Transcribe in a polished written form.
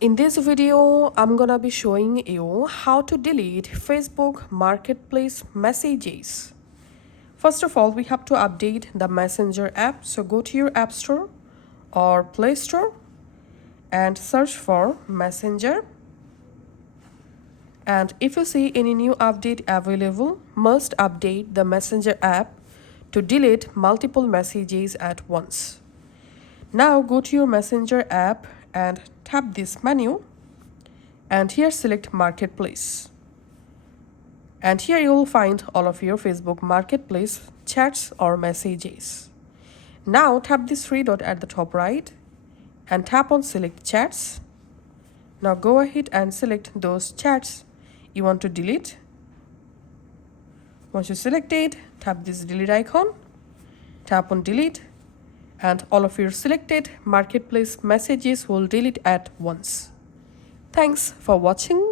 In this video, I'm gonna be showing you how to delete Facebook Marketplace messages. First of all, we have to update the Messenger app. So go to your App Store or Play Store and search for Messenger. And if you see any new update available, must update the Messenger app to delete multiple messages at once. Now go to your Messenger app and tap this menu, and here select Marketplace. And here you will find all of your Facebook Marketplace chats or messages. Now tap this three dot at the top right and tap on select chats. Now go ahead and select those chats you want to delete. Once you select it, tap this delete icon, tap on delete, and all of your selected Marketplace messages will delete at once. Thanks for watching.